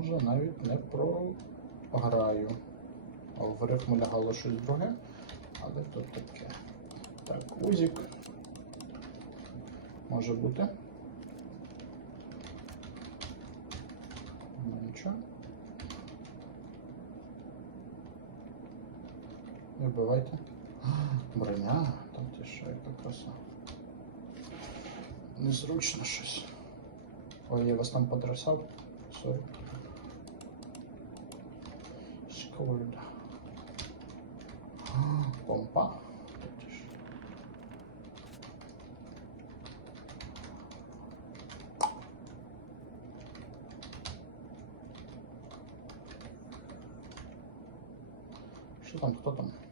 може навіть не програю. А в рифму лягало щось друге, але тут таке. Так, узік. Може бути. Нічого. Вибивайте. Броня, там ти що, яка краса. Незручно щось. Ой, я вас там подросав. Сорі. 펴본다. 아, 뻔빠 시간 붙었다.